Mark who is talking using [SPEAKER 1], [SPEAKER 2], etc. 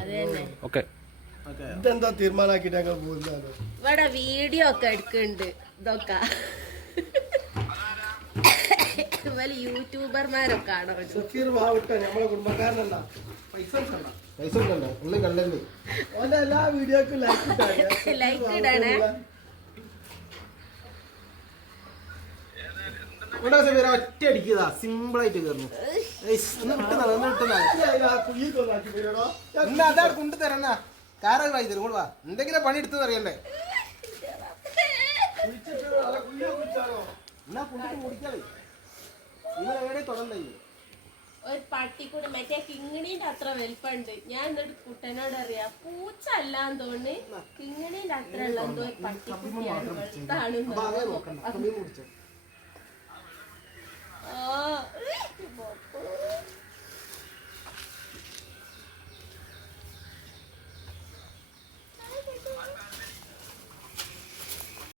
[SPEAKER 1] അത് തന്നെ
[SPEAKER 2] ഓക്കെ.
[SPEAKER 3] ഇതെന്താ തീരുമാനാക്കിട്ട് ഞങ്ങൾ പോകുന്നത്?
[SPEAKER 1] ഇവിടെ വീഡിയോ ഒക്കെ എടുക്കുന്നുണ്ട്. ഇതൊക്കെ. ഇവൽ യൂട്യൂബർമാരൊക്കെ ആണോ
[SPEAKER 3] സക്കീർ മാവിട്ട നമ്മളെ കുടുംബക്കാരനല്ല. പൈസ
[SPEAKER 4] പൈസ ഉണ്ടല്ലോ. ഉള്ളി കണ്ടല്ലേ
[SPEAKER 3] ഓന്റെ എല്ലാ വീഡിയോക്കും ലൈക്ക്
[SPEAKER 1] ലൈക്ക് ഇടണേ
[SPEAKER 4] ഇവിടെ സബീറ ഒറ്റ അടിക്കുക സിമ്പിൾ ആയിട്ട് കയറുന്നു. എന്നാ അതാ കൊണ്ട് തരണ കാറ് വായി തരും കൊടുവാ വാ. എന്തെങ്കിലും പണി എടുത്തു അറിയണ്ടേ എന്നാ. കുണ്ടിട്ട് മുടിക്കാതെ നിങ്ങൾ എവിടെ തുടങ്ങി
[SPEAKER 1] ഒരു പട്ടിക്കൂട് മറ്റേ കിങ്ങിണീന്റെ അത്ര വലിപ്പമുണ്ട്. ഞാൻ എന്നിട്ട് കുട്ടനോട് അറിയാം പൂച്ച അല്ലാന്ന് തോന്നി കിങ്ങിണീന്റെ അത്ര ഉള്ള എന്തോ പട്ടിക്കുട്ടിയാണ്. വെളുത്താണ്